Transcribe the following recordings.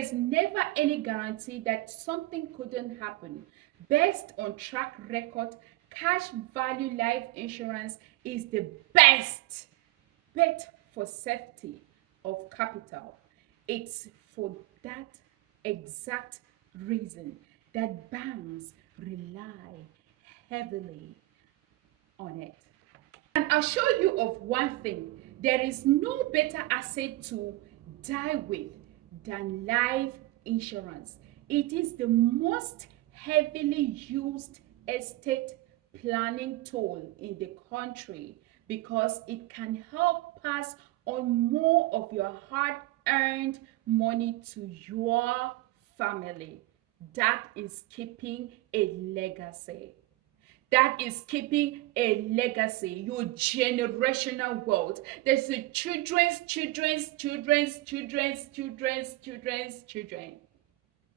is never any guarantee that something couldn't happen. Based on track record, cash value life insurance is the best bet for safety of capital. It's for that exact reason that banks rely heavily on it. And I'll show you of one thing. There is no better asset to die with than life insurance. It is the most heavily used estate planning tool in the country because it can help pass on more of your hard-earned money to your family. That is keeping a legacy. That is keeping a legacy, your generational wealth. There's a children's children.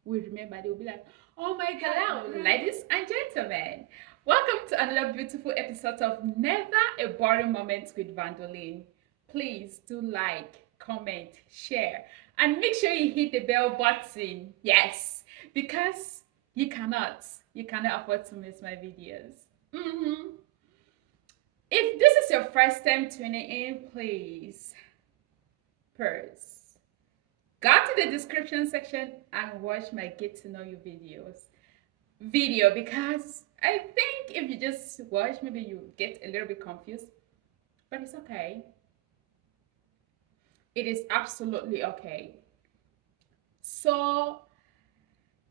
We remember, they'll be like, oh my God. Hello, ladies and gentlemen. Welcome to another beautiful episode of Never a Boring Moment with Vandoline. Please do like, comment, share, and make sure you hit the bell button. Yes, because you cannot afford to miss my videos. If this is your first time tuning in, please pause, go to the description section and watch my get to know you video, because I think if you just watch, maybe you get a little bit confused, but it's okay. It is absolutely okay. So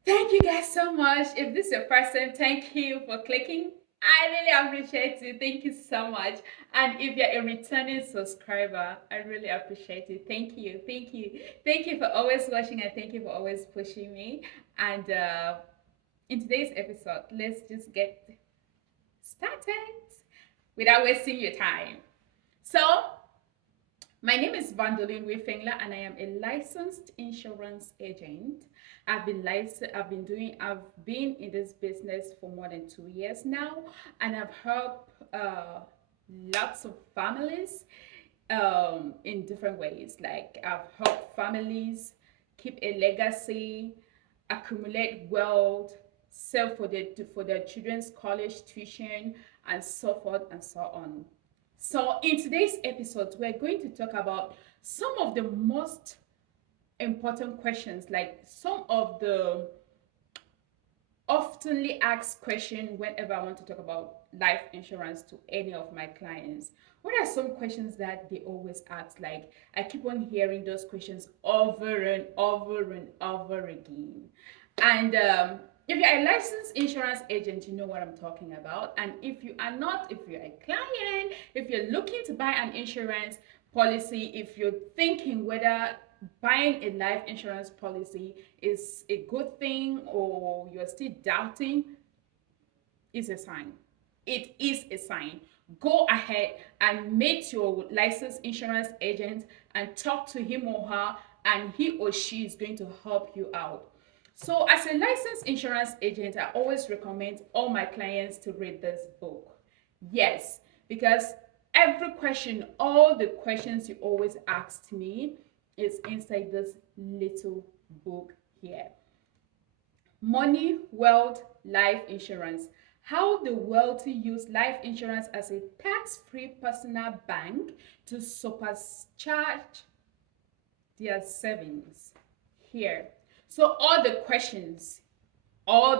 thank you guys so much. If this is your first time, thank you for clicking. I really appreciate it. Thank you so much. And if you're a returning subscriber, I really appreciate it. Thank you. Thank you. Thank you for always watching, and thank you for always pushing me. And in today's episode, let's just get started without wasting your time. So, my name is Vandoline Wifengla, and I am a licensed insurance agent. I've been in this business for more than 2 years now, and I've helped lots of families in different ways. Like, I've helped families keep a legacy, accumulate wealth, save for their children's college tuition, and so forth and so on. So in today's episode, we're going to talk about some of the most important questions, like some of the oftenly asked questions whenever I want to talk about life insurance to any of my clients. What are some questions that they always ask? Like, I keep on hearing those questions over and over and over again. And if you're a licensed insurance agent, you know what I'm talking about. And if you are not, if you're a client, if you're looking to buy an insurance policy, if you're thinking whether buying a life insurance policy is a good thing or you're still doubting, is a sign. It is a sign. Go ahead and meet your licensed insurance agent and talk to him or her, and he or she is going to help you out. So, as a licensed insurance agent, I always recommend all my clients to read this book. Yes, because all the questions you always asked me is inside this little book here. Money, Wealth, Life Insurance. How the wealthy use life insurance as a tax-free personal bank to supercharge their savings. Here. So yes, all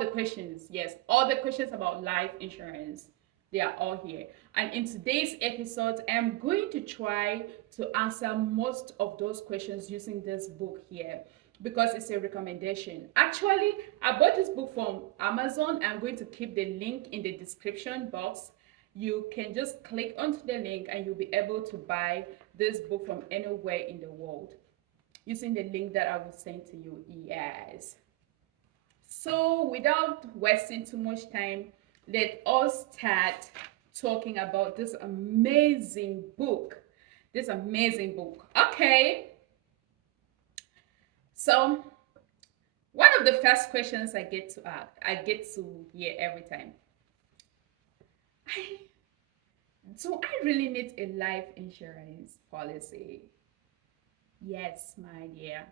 the questions about life insurance, they are all here. And in today's episode, I'm going to try to answer most of those questions using this book here, because it's a recommendation. Actually, I bought this book from Amazon. I'm going to keep the link in the description box. You can just click onto the link and you'll be able to buy this book from anywhere in the world using the link that I will send to you. Yes. So without wasting too much time, let us start talking about this amazing book. Okay. So one of the first questions I get to hear every time, do I really need a life insurance policy? Yes, my dear.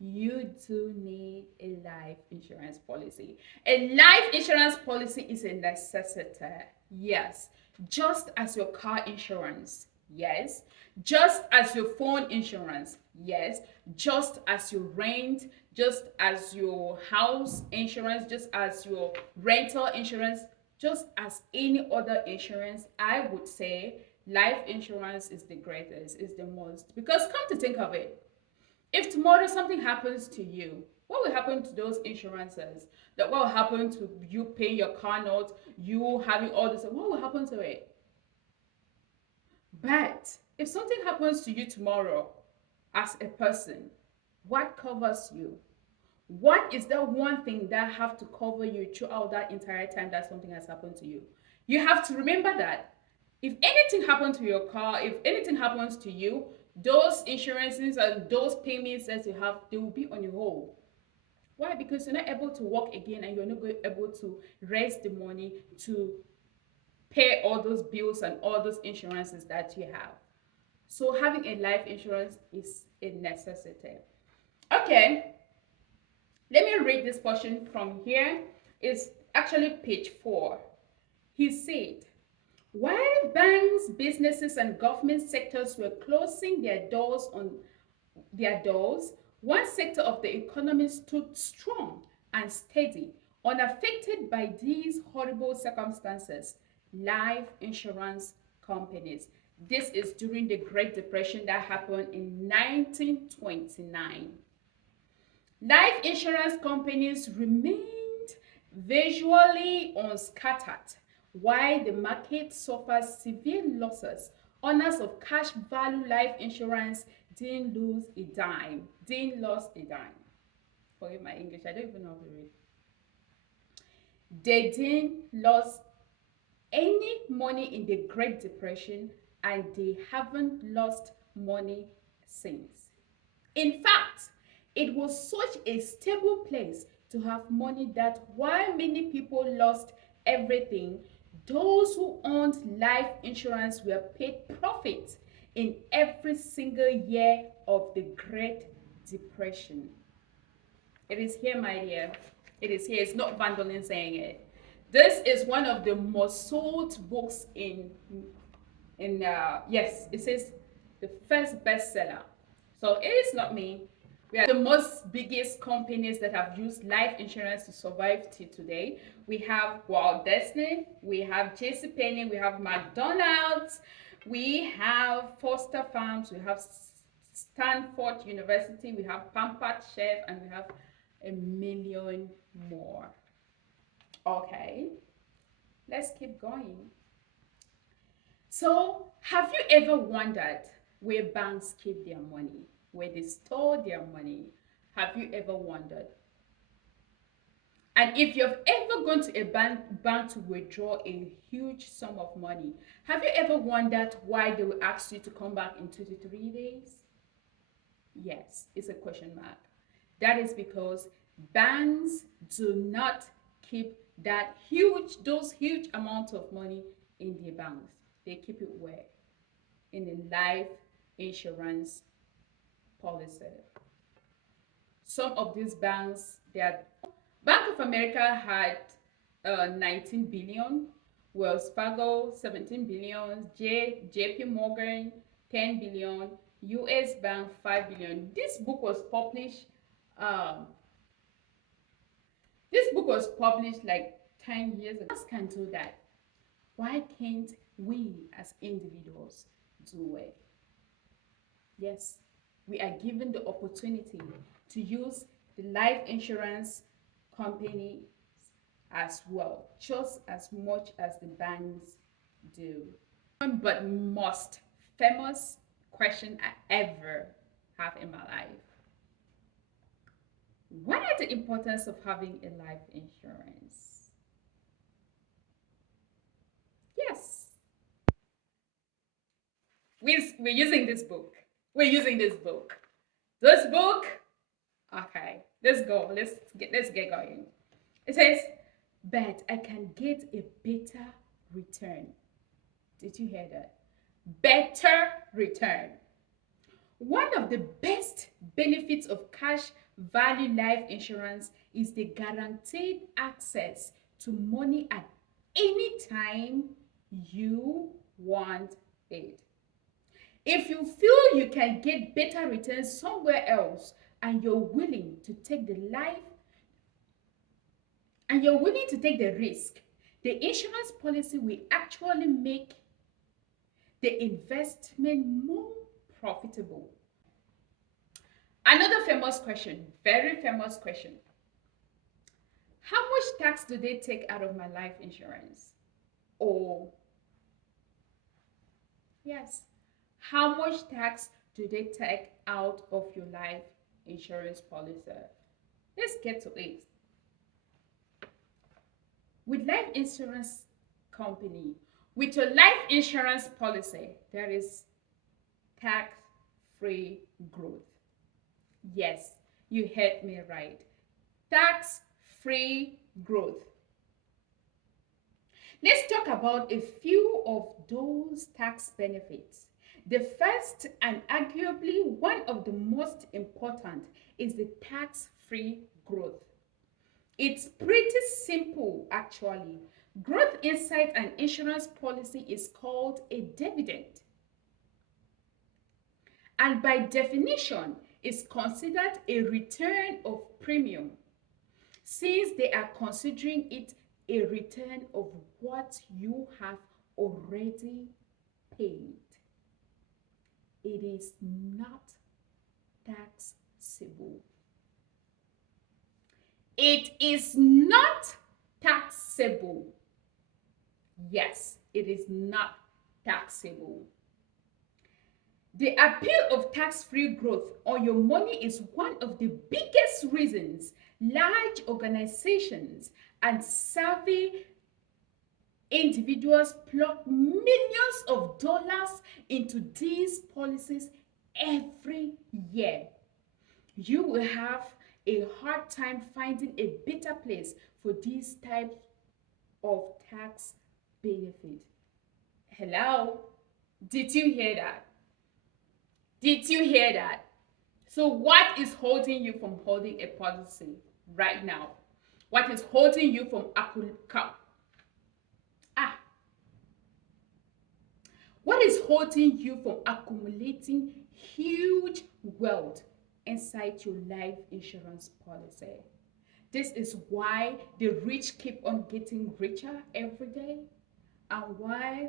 You do need a life insurance policy. A life insurance policy is a necessity. Yes. Just as your car insurance. Yes. Just as your phone insurance. Yes. Just as your rent, just as your house insurance, just as your rental insurance, just as any other insurance, I would say life insurance is the greatest, is the most. Because come to think of it, if tomorrow something happens to you, what will happen to those insurances? That what will happen to you paying your car note, you having all this? What will happen to it? But if something happens to you tomorrow as a person, what covers you? What is that one thing that have to cover you throughout that entire time that something has happened to you? You have to remember that if anything happens to your car, if anything happens to you, those insurances and those payments that you have, they will be on your hold. Why? Because you're not able to work again and you're not able to raise the money to pay all those bills and all those insurances that you have. So having a life insurance is a necessity. Okay, let me read this portion from here. It's actually page 4. He said, while banks, businesses, and government sectors were closing their doors, one sector of the economy stood strong and steady, unaffected by these horrible circumstances. Life insurance companies. This is during the Great Depression that happened in 1929. Life insurance companies remained visually unscattered while the market suffered severe losses. Owners of cash value life insurance didn't lose a dime. Didn't lose a dime. Forgive my English, I don't even know how to read. They didn't lose any money in the Great Depression and they haven't lost money since. In fact, it was such a stable place to have money that while many people lost everything, those who owned life insurance were paid profit in every single year of the Great Depression. It is here, my dear. It is here. It's not Vandalin saying it. This is one of the most sold books yes, it says the first bestseller. So it is not me. We are the most biggest companies that have used life insurance to survive till today. We have Walt Disney, we have JCPenney, we have McDonald's, we have Foster Farms, we have Stanford University, we have Pampered Chef, and we have a million more. Okay, let's keep going. So, have you ever wondered where banks keep their money, where they store their money? Have you ever wondered? And if you've ever gone to a bank to withdraw a huge sum of money, have you ever wondered why they will ask you to come back in 2 to 3 days? Yes, it's a question mark. That is because banks do not keep those huge amounts of money in their banks. They keep it where? In a life insurance policy. Some of these banks, Bank of America had 19 billion, Wells Fargo 17 billion, JP Morgan 10 billion, US Bank 5 billion. Um, this book was published like 10 years ago. Banks can do that. Why can't we as individuals do it? Yes, we are given the opportunity to use the life insurance company as well, just as much as the banks do. But most famous question I ever have in my life. What are the importance of having a life insurance? Yes, we're using this book. We're using this book. This book. Okay, let's go. Let's get going. It says, but I can get a better return. Did you hear that? Better return. One of the best benefits of cash Value life insurance is the guaranteed access to money at any time you want it. If you feel you can get better returns somewhere else and you're willing to take the risk, the insurance policy will actually make the investment more profitable. Another famous question, very famous question. How much tax do they take out of my life insurance? Or, yes, how much tax do they take out of your life insurance policy? Let's get to it. With life insurance company, with your life insurance policy, there is tax-free growth. Yes, you heard me right. Tax-free growth. Let's talk about a few of those tax benefits. The first and arguably one of the most important is the tax-free growth. It's pretty simple actually. Growth inside an insurance policy is called a dividend, and by definition is considered a return of premium, since they are considering it a return of what you have already paid. It is not taxable. It is not taxable. Yes, it is not taxable. The appeal of tax-free growth on your money is one of the biggest reasons large organizations and savvy individuals plug millions of dollars into these policies every year. You will have a hard time finding a better place for these types of tax benefit. Hello? Did you hear that? Did you hear that? So what is holding you from holding a policy right now? What is holding you from ah? What is holding you from accumulating huge wealth inside your life insurance policy? This is why the rich keep on getting richer every day, and why,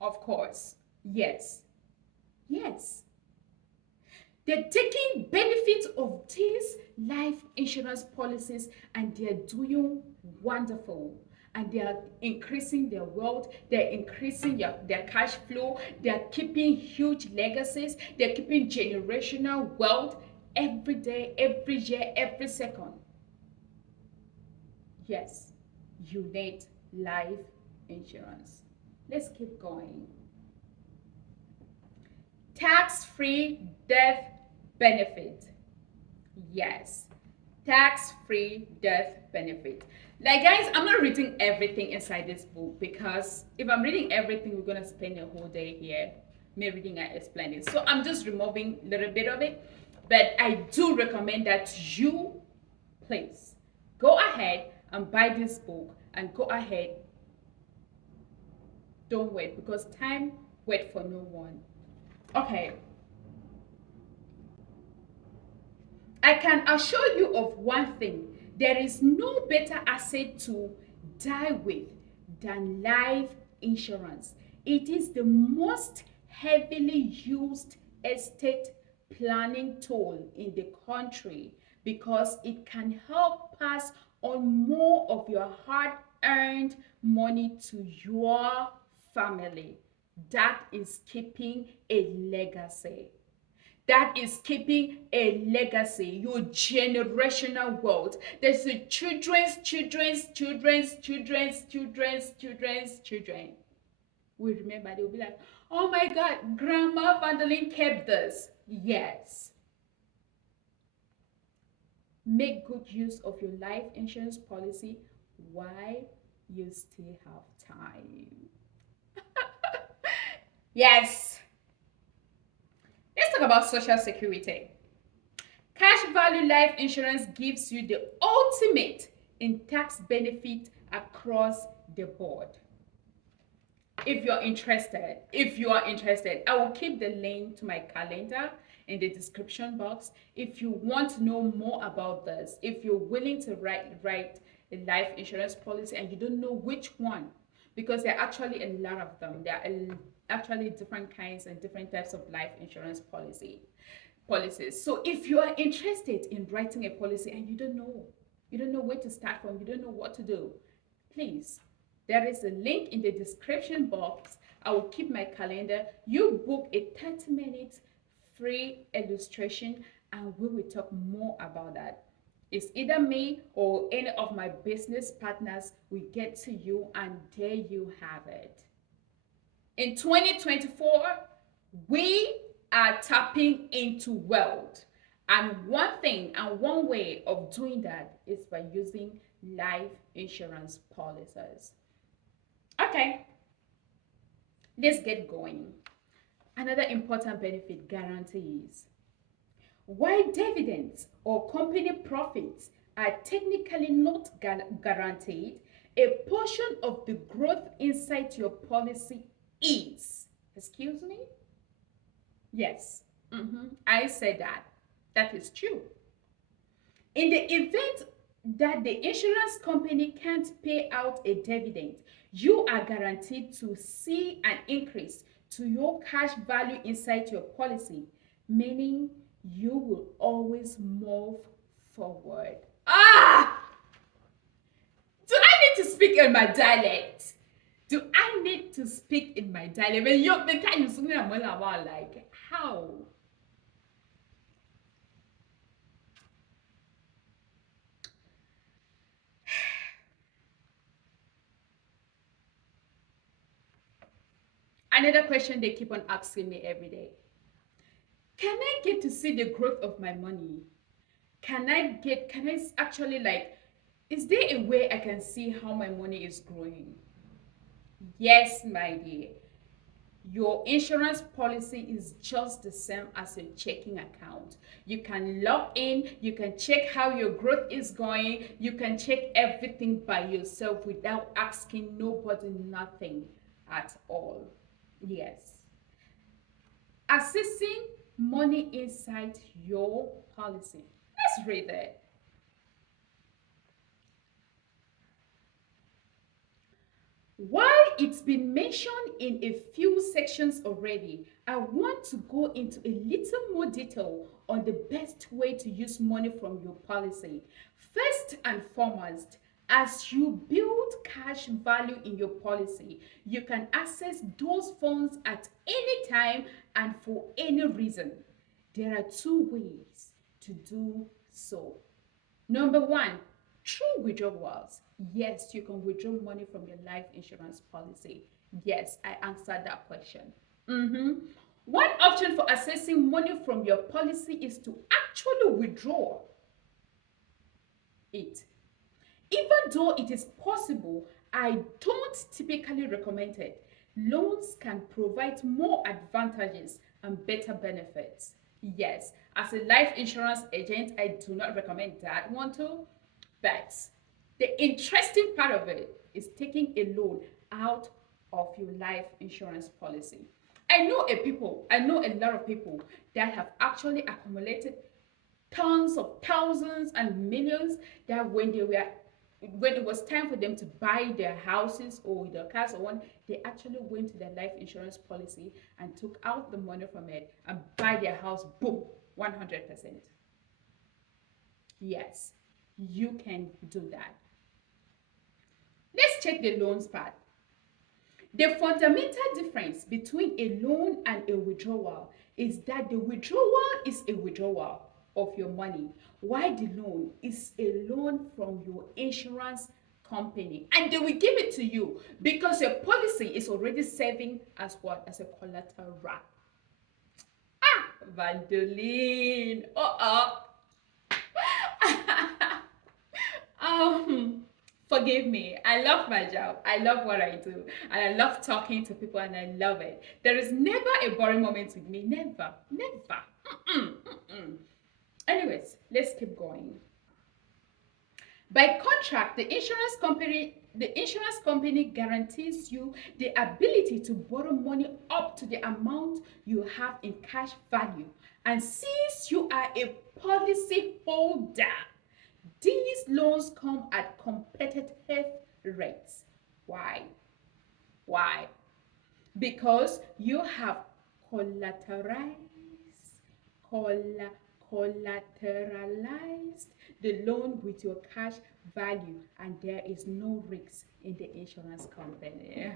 of course, yes, yes, they're taking benefits of these life insurance policies and they're doing wonderful. And they are increasing their wealth, they're increasing their cash flow, they're keeping huge legacies, they're keeping generational wealth every day, every year, every second. Yes, you need life insurance. Let's keep going. Tax-free death benefit. Yes, tax-free death benefit. Like guys, I'm not reading everything inside this book, because if I'm reading everything, we're gonna spend a whole day here, me reading and explaining. So I'm just removing a little bit of it, but I do recommend that you please go ahead and buy this book and go ahead. Don't wait, because time wait for no one. Okay, I can assure you of one thing: there is no better asset to die with than life insurance. It is the most heavily used estate planning tool in the country, because it can help pass on more of your hard earned money to your family. That is keeping a legacy. That is keeping a legacy, your generational wealth. There's a children's children. We remember, they'll be like, oh my God, Grandma Vandeline kept this. Yes. Make good use of your life insurance policy while you still have time. Yes. Let's talk about Social Security. Cash value life insurance gives you the ultimate in tax benefit across the board. If you are interested, I will keep the link to my calendar in the description box. If you want to know more about this, if you're willing to write a life insurance policy and you don't know which one, because there are actually a lot of them. There are actually different kinds and different types of life insurance policies. So if you are interested in writing a policy and you don't know where to start from, you don't know what to do, please, there is a link in the description box. I will keep my calendar. You book a 30-minute free illustration and we will talk more about that. It's either me or any of my business partners will get to you, and there you have it. In 2024, we are tapping into wealth. And one thing and one way of doing that is by using life insurance policies. Okay, let's get going. Another important benefit: guarantees. While dividends or company profits are technically not guaranteed, a portion of the growth inside your policy is. Excuse me? Yes, I said that. That is true. In the event that the insurance company can't pay out a dividend, you are guaranteed to see an increase to your cash value inside your policy, meaning you will always move forward. Do I need to speak in my dialect? Do I need to speak in my dialect? When you the kind of something I'm about, like how? Another question they keep on asking me every day: can I get to see the growth of my money? Can I actually, like, is there a way I can see how my money is growing? Yes, my dear. Your insurance policy is just the same as a checking account. You can log in, you can check how your growth is going, you can check everything by yourself without asking nobody nothing at all. Yes. Assessing money inside your policy. Let's read it. While it's been mentioned in a few sections already, I want to go into a little more detail on the best way to use money from your policy. First and foremost, as you build cash value in your policy, you can access those funds at any time and for any reason. There are two ways to do so. Number one, through withdrawals. Yes, you can withdraw money from your life insurance policy. Yes, I answered that question. One option for accessing money from your policy is to actually withdraw it. Even though it is possible, I don't typically recommend it. Loans can provide more advantages and better benefits. Yes, as a life insurance agent, I do not recommend that one too. But the interesting part of it is taking a loan out of your life insurance policy. I know a lot of people that have actually accumulated tons of thousands and millions, that when it was time for them to buy their houses or their cars or one, they actually went to their life insurance policy and took out the money from it and buy their house, boom, 100%. Yes, you can do that. Let's check the loans part. The fundamental difference between a loan and a withdrawal is that the withdrawal is a withdrawal of your money, while the loan is a loan from your insurance company, and they will give it to you because your policy is already serving as what? As a collateral. Vandeline. um Forgive me. I love my job. I love what I do. And I love talking to people, and I love it. There is never a boring moment with me. Never. Never. Anyways, let's keep going. By contract, the insurance company guarantees you the ability to borrow money up to the amount you have in cash value. And since you are a policy holder, these loans come at competitive rates. Why? Why? Because you have collateralized colla- collateralized the loan with your cash value, and there is no risk in the insurance company.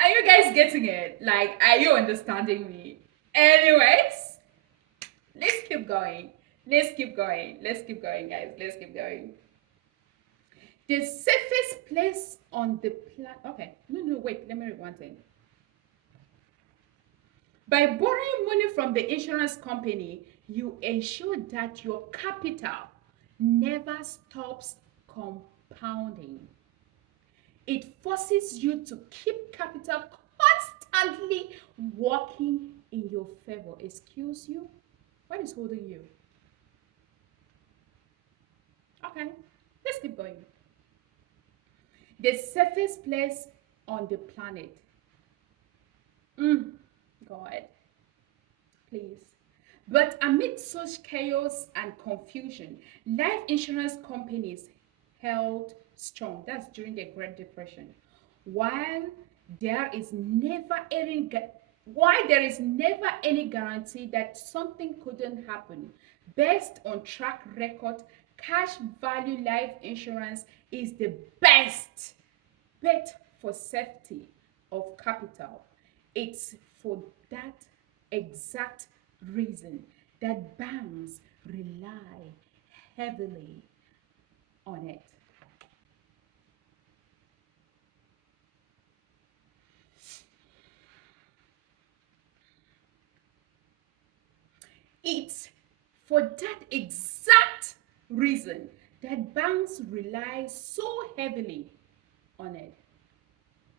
Are you guys getting it? Like, are you understanding me? Anyways, let's keep going. Let's keep going. Let's keep going, guys. Let's keep going. The safest place on the planet. Okay, no, wait. Let me read one thing. By borrowing money from the insurance company, you ensure that your capital never stops compounding. It forces you to keep capital constantly working in your favor. Excuse you? What is holding you? Okay, let's keep going. The safest place on the planet. Go ahead, please. But amid such chaos and confusion, life insurance companies held strong. That's during the Great Depression. While there is never any there is never any guarantee that something couldn't happen, based on track record, cash value life insurance is the best bet for safety of capital. It's for that exact reason that banks rely heavily on it. It's for that exact reason that banks rely so heavily on it.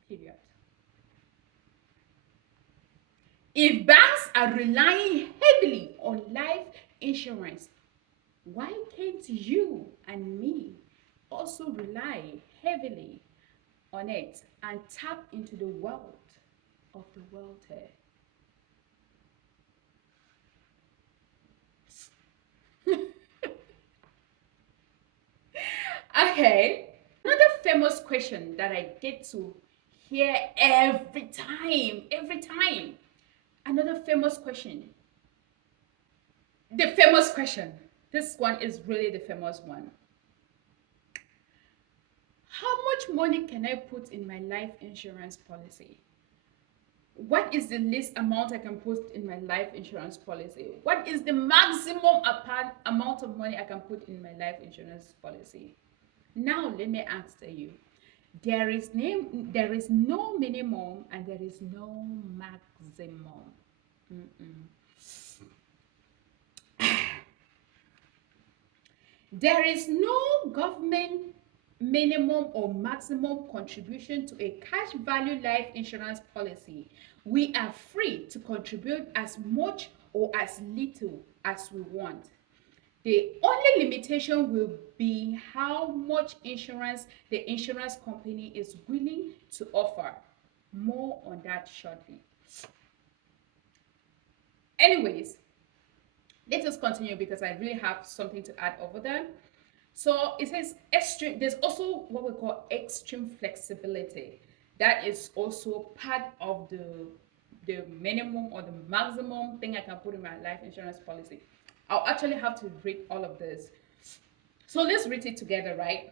Period. If banks are relying heavily on life insurance, why can't you and me also rely heavily on it and tap into the world of the wealthy? Okay. Another famous question that I get to hear every time. Another famous question. The famous question. This one is really the famous one. How much money can I put in my life insurance policy? What is the least amount I can put in my life insurance policy? What is the maximum amount of money I can put in my life insurance policy? Now let me answer you. There is no minimum and there is no maximum. Mm-mm. There is no government minimum or maximum contribution to a cash value life insurance policy. We are free to contribute as much or as little as we want. The only limitation will be how much insurance the insurance company is willing to offer. More on that shortly. Anyways, let us continue because I really have something to add over there. So it says extreme, there's also what we call extreme flexibility. That is also part of the minimum or the maximum thing I can put in my life insurance policy. I'll actually have to read all of this. So let's read it together, right?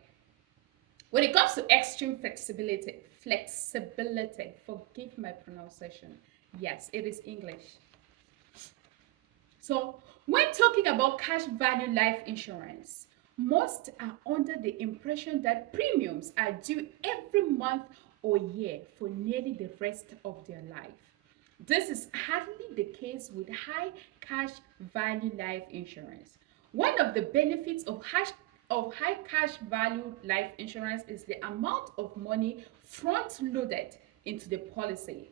When it comes to extreme flexibility, forgive my pronunciation. Yes, it is English. So, when talking about cash value life insurance, most are under the impression that premiums are due every month or year for nearly the rest of their life. This is hardly the case with high cash value life insurance. One of the benefits of of high cash value life insurance is the amount of money front loaded into the policy,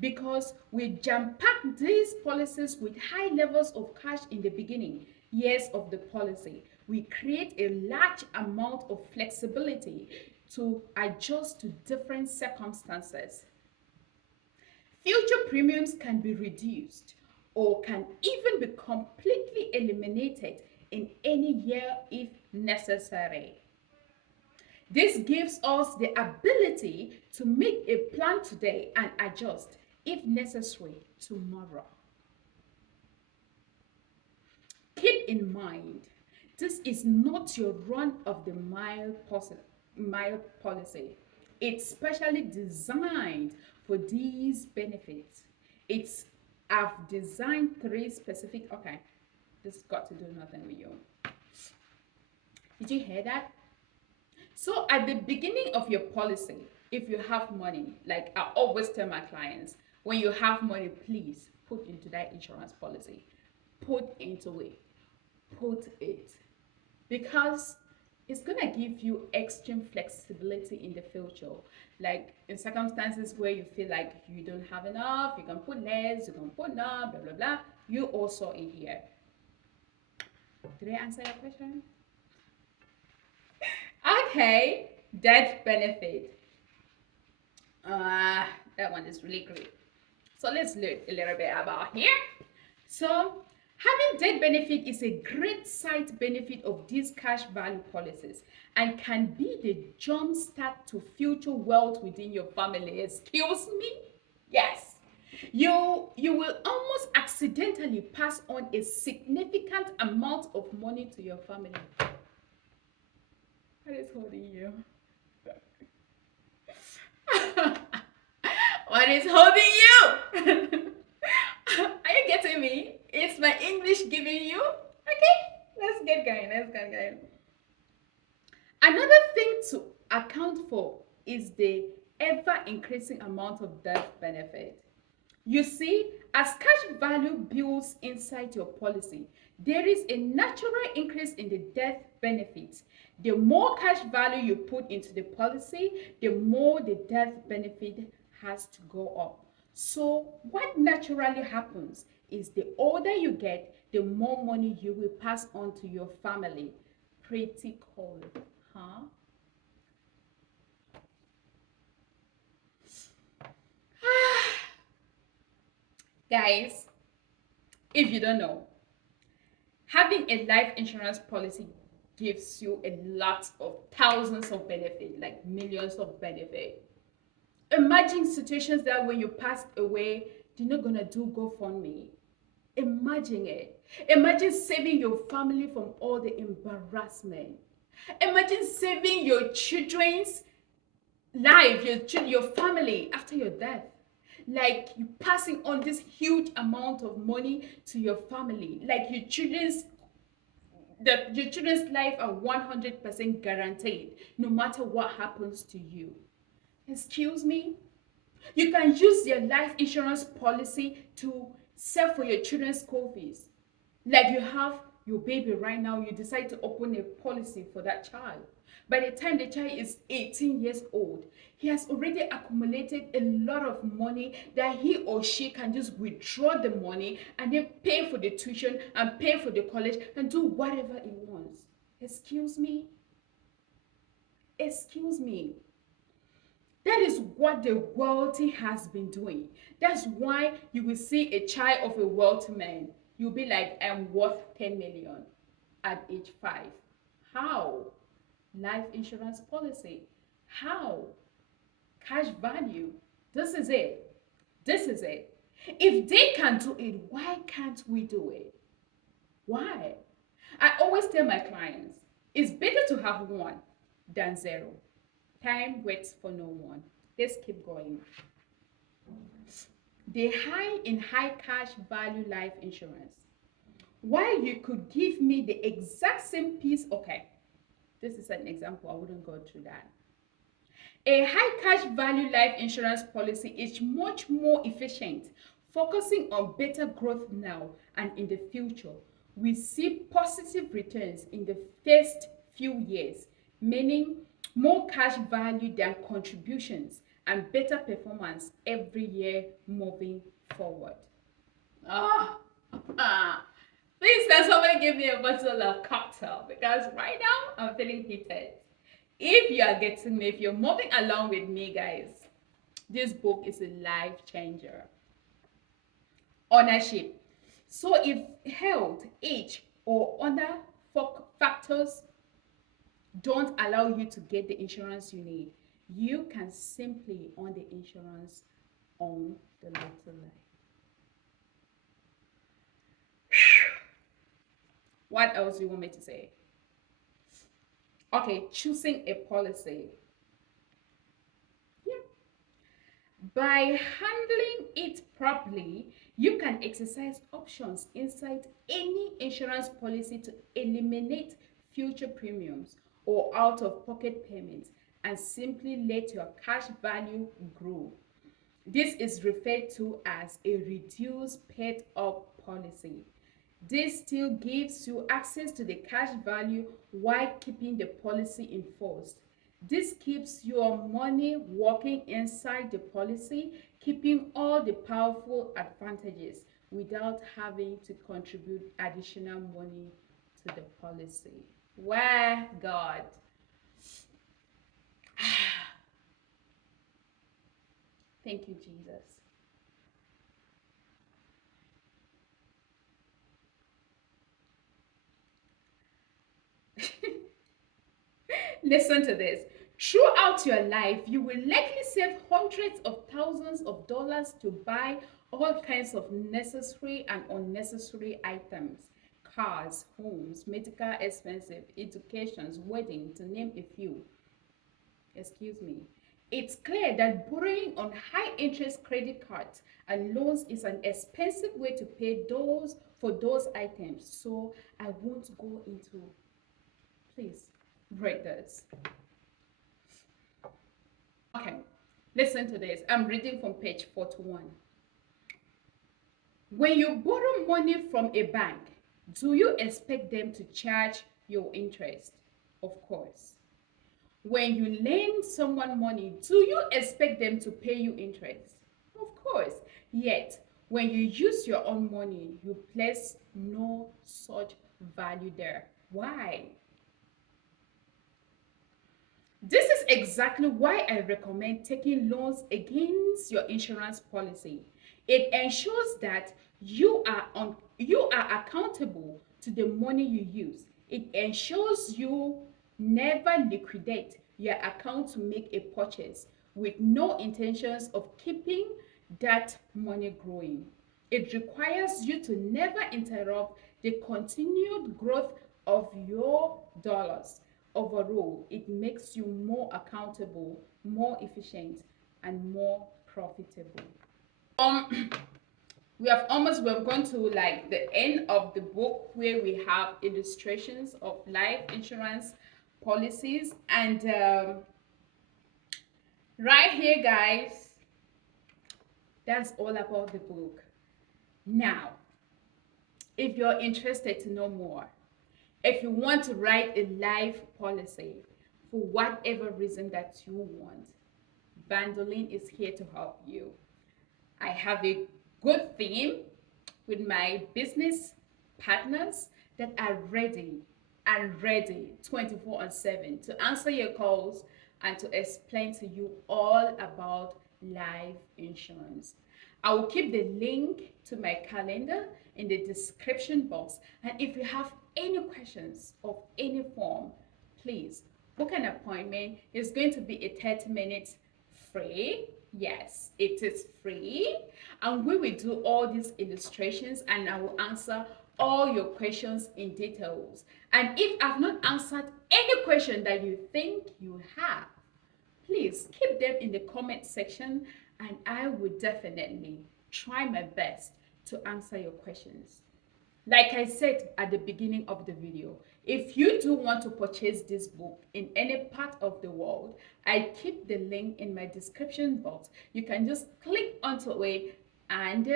because we jam pack these policies with high levels of cash in the beginning years of the policy. We create a large amount of flexibility to adjust to different circumstances. Future premiums can be reduced or can even be completely eliminated in any year if necessary. This gives us the ability to make a plan today and adjust if necessary tomorrow. Keep in mind, this is not your run of the mile policy. It's specially designed for these benefits. It's I've designed three specific. Okay, this got to do nothing with you. Did you hear that? So at the beginning of your policy, if you have money, like I always tell my clients, when you have money, please put into that insurance policy. Put into it. Put it. Because it's gonna give you extreme flexibility in the future. Like in circumstances where you feel like you don't have enough, you can put less, you can put none, blah blah blah. You also in here. Did I answer your question? Okay, death benefit. That one is really great. So let's learn a little bit about here. So having death benefit is a great side benefit of these cash value policies and can be the jump start to future wealth within your family. Excuse me? Yes. You will almost accidentally pass on a significant amount of money to your family. What is holding you? What is holding you? Are you getting me? It's my English giving you. Okay, let's get going. Let's get going. Another thing to account for is the ever increasing amount of death benefit. You see, as cash value builds inside your policy, there is a natural increase in the death benefits. The more cash value you put into the policy, the more the death benefit has to go up. So what naturally happens is the older you get, the more money you will pass on to your family. Pretty cool, huh? Guys, if you don't know, having a life insurance policy gives you a lot of thousands of benefits, like millions of benefits. Imagine situations that when you pass away, they're not gonna do GoFundMe. Imagine it. Imagine saving your family from all the embarrassment. Imagine saving your children's life, your family after your death. Like you passing on this huge amount of money to your family. Like your children's life are 100% guaranteed, no matter what happens to you. Excuse me? You can use your life insurance policy to save for your children's school fees. Like you have your baby right now, you decide to open a policy for that child. By the time the child is 18 years old, he has already accumulated a lot of money that he or she can just withdraw the money and then pay for the tuition and pay for the college and do whatever he wants. Excuse me? Excuse me. That is what the wealthy has been doing. That's why you will see a child of a wealthy man. You'll be like, I'm worth 10 million at age 5. How? Life insurance policy. How? Cash value. This is it. This is it. If they can do it, why can't we do it? Why? I always tell my clients, it's better to have one than zero. Time waits for no one. Let's keep going. The high cash value life insurance. While you could give me the exact same piece, okay, this is an example, I wouldn't go through that. A high cash value life insurance policy is much more efficient, focusing on better growth now and in the future. We see positive returns in the first few years, meaning more cash value than contributions and better performance every year moving forward. Ah, ah. Please can somebody give me a bottle of cocktail because right now I'm feeling heated. If you are getting me, if you're moving along with me, guys, this book is a life changer. Ownership. So if health, age, or other factors don't allow you to get the insurance you need, you can simply own the insurance on the little life. What else do you want me to say? Okay, choosing a policy. Yeah. By handling it properly, you can exercise options inside any insurance policy to eliminate future premiums or out of pocket payments and simply let your cash value grow. This is referred to as a reduced paid up policy. This still gives you access to the cash value while keeping the policy in force. This keeps your money working inside the policy, keeping all the powerful advantages without having to contribute additional money to the policy. Where God? Thank you, Jesus. Listen to this. Throughout your life, you will likely save hundreds of thousands of dollars to buy all kinds of necessary and unnecessary items: cars, homes, medical expenses, educations, wedding, to name a few. Excuse me. It's clear that borrowing on high interest credit cards and loans is an expensive way to pay those for those items. So I won't go into, please read this. Okay, listen to this. I'm reading from page 41. When you borrow money from a bank, do you expect them to charge your interest? Of course. When you lend someone money, do you expect them to pay you interest? Of course. Yet, when you use your own money, you place no such value there. Why? This is exactly why I recommend taking loans against your insurance policy. It ensures that you are accountable to the money you use. It ensures you never liquidate your account to make a purchase with no intentions of keeping that money growing. It requires you to never interrupt the continued growth of your dollars. Overall, it makes you more accountable, more efficient, and more profitable. Um, we've gone to like the end of the book where we have illustrations of life insurance policies, and right here, guys, that's all about the book. Now, if you're interested to know more, if you want to write a life policy for whatever reason that you want, Bandolin is here to help you. I have a good theme with my business partners that are ready 24/7 to answer your calls and to explain to you all about life insurance. I will keep the link to my calendar in the description box. And if you have any questions of any form, please book an appointment. It's going to be a 30 minutes free. Yes, it is free. And we will do all these illustrations and I will answer all your questions in details. And if I've not answered any question that you think you have, please keep them in the comment section and I will definitely try my best to answer your questions. Like I said at the beginning of the video, if you do want to purchase this book in any part of the world, I keep the link in my description box. You can just click onto it and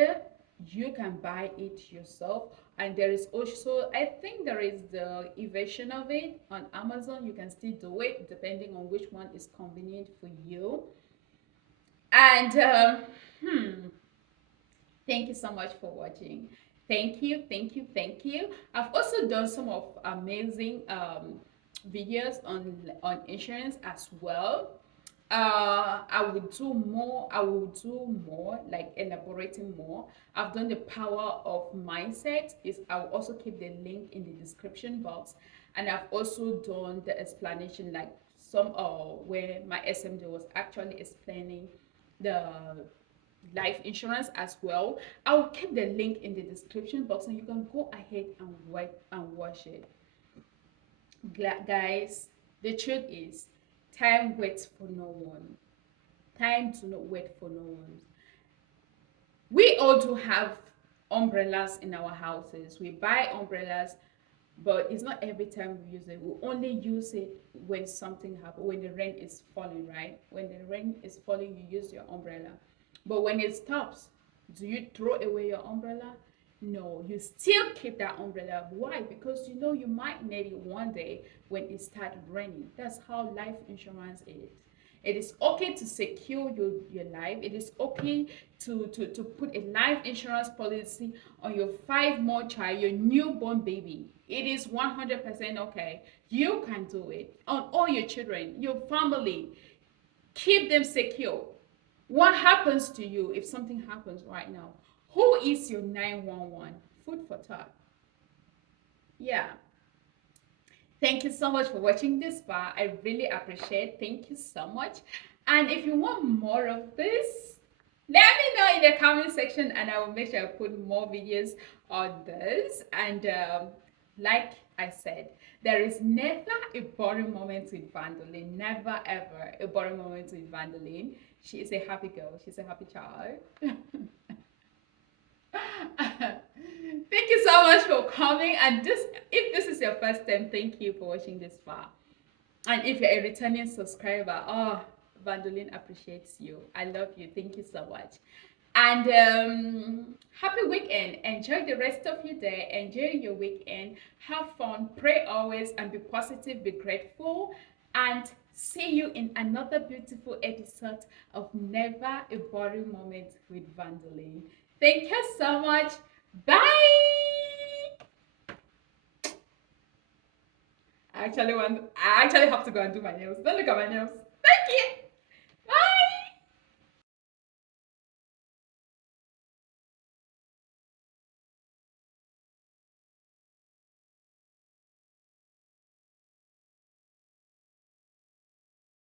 you can buy it yourself. And there is also, I think there is the version of it on Amazon. You can still do it depending on which one is convenient for you. And thank you so much for watching. Thank you, thank you, thank you. I've also done some of amazing videos on insurance as well. I will do more, like elaborating more. I've done the power of mindset. Is I will also keep the link in the description box, and I've also done the explanation, like some where my SMD was actually explaining the life insurance as well. I'll keep the link in the description box, and you can go ahead and watch it. Guys, the truth is, time waits for no one. Time to not wait for no one. We all do have umbrellas in our houses. We buy umbrellas, but it's not every time we use it. We only use it when something happens, when the rain is falling, right? When the rain is falling, you use your umbrella. But when it stops, do you throw away your umbrella? No, you still keep that umbrella. Why? Because you know you might need it one day when it starts raining. That's how life insurance is. It is okay to secure your life. It is okay to put a life insurance policy on your 5 month child, your newborn baby. It is 100% okay. You can do it on all your children, your family. Keep them secure. What happens to you if something happens right now? Who is your 911? Food for thought. Yeah. Thank you so much for watching this far. I really appreciate it. Thank you so much. And if you want more of this, let me know in the comment section and I will make sure I put more videos on this. And like I said, there is never a boring moment with Vandeline. Never ever a boring moment with Vandeline. She is a happy girl. She's a happy child. Thank you so much for coming. And if this is your first time, thank you for watching this far. And if you're a returning subscriber, oh, Vandeline appreciates you. I love you. Thank you so much. And happy weekend. Enjoy the rest of your day. Enjoy your weekend. Have fun. Pray always and be positive. Be grateful. And see you in another beautiful episode of Never a Boring Moment with Vandeline. Thank you so much. Bye. I actually have to go and do my nails. Don't look at my nails.